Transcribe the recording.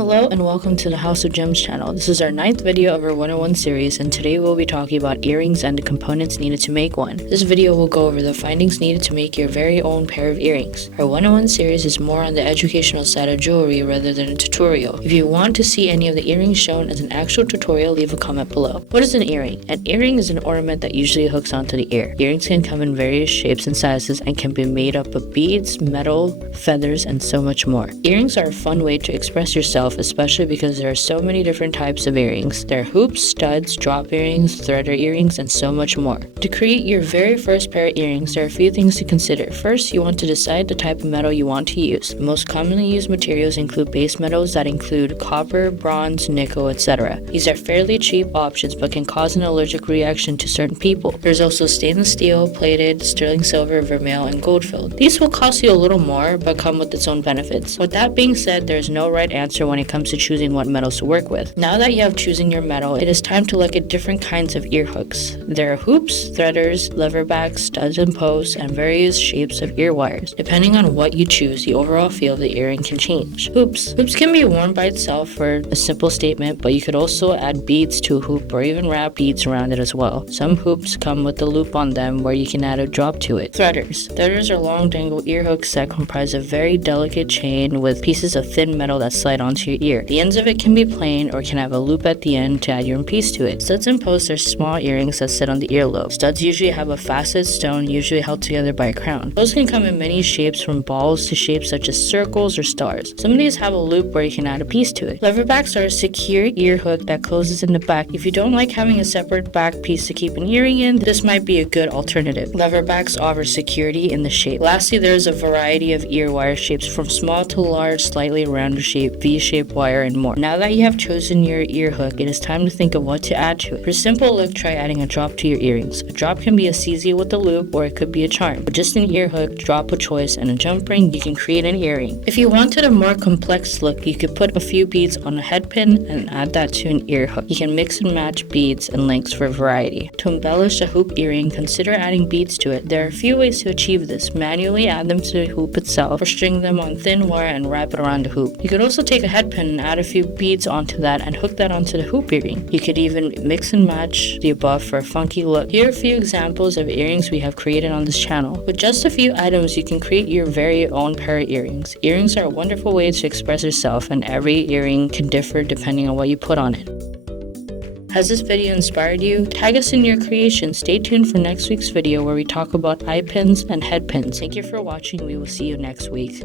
Hello and welcome to the House of Gems channel. This is our 9th video of our 101 series, and today we'll be talking about earrings and the components needed to make one. This video will go over the findings needed to make your very own pair of earrings. Our 101 series is more on the educational side of jewelry rather than a tutorial. If you want to see any of the earrings shown as an actual tutorial, leave a comment below. What is an earring? An earring is an ornament that usually hooks onto the ear. Earrings can come in various shapes and sizes and can be made up of beads, metal, feathers, and so much more. Earrings are a fun way to express yourself, especially because there are so many different types of earrings. There are hoops, studs, drop earrings, threader earrings, and so much more. To create your very first pair of earrings, there are a few things to consider. First, you want to decide the type of metal you want to use. The most commonly used materials include base metals that include copper, bronze, nickel, etc. These are fairly cheap options but can cause an allergic reaction to certain people. There's also stainless steel, plated, sterling silver, vermeil, and gold filled. These will cost you a little more but come with its own benefits. With that being said, there's no right answer when it comes to choosing what metals to work with. Now that you have chosen your metal, it is time to look at different kinds of ear hooks. There are hoops, threaders, leverbacks, studs and posts, and various shapes of ear wires. Depending on what you choose, the overall feel of the earring can change. Hoops. Hoops can be worn by itself for a simple statement, but you could also add beads to a hoop or even wrap beads around it as well. Some hoops come with a loop on them where you can add a drop to it. Threaders. Threaders are long dangle ear hooks that comprise a very delicate chain with pieces of thin metal that slide onto your ear. The ends of it can be plain or can have a loop at the end to add your own piece to it. Studs and posts are small earrings that sit on the earlobe. Studs usually have a faceted stone, usually held together by a crown. Those can come in many shapes, from balls to shapes such as circles or stars. Some of these have a loop where you can add a piece to it. Leverbacks are a secure ear hook that closes in the back. If you don't like having a separate back piece to keep an earring in, this might be a good alternative. Leverbacks offer security in the shape. Lastly, there is a variety of ear wire shapes, from small to large, slightly rounder shape, V-shaped wire, and more. Now that you have chosen your ear hook, it is time to think of what to add to it. For a simple look, try adding a drop to your earrings. A drop can be a CZ with a loop, or it could be a charm. With just an ear hook, drop of choice, and a jump ring, you can create an earring. If you wanted a more complex look, you could put a few beads on a head pin and add that to an ear hook. You can mix and match beads and links for variety. To embellish a hoop earring, consider adding beads to it. There are a few ways to achieve this. Manually add them to the hoop itself, or string them on thin wire and wrap it around the hoop. You could also take a head pin and add a few beads onto that and hook that onto the hoop earring. You could even mix and match the above for a funky look. Here are a few examples of earrings we have created on this channel. With just a few items, you can create your very own pair of earrings. Earrings are a wonderful way to express yourself, and every earring can differ depending on what you put on it. Has this video inspired you? Tag us in your creation. Stay tuned for next week's video where we talk about eye pins and head pins. Thank you for watching. We will see you next week.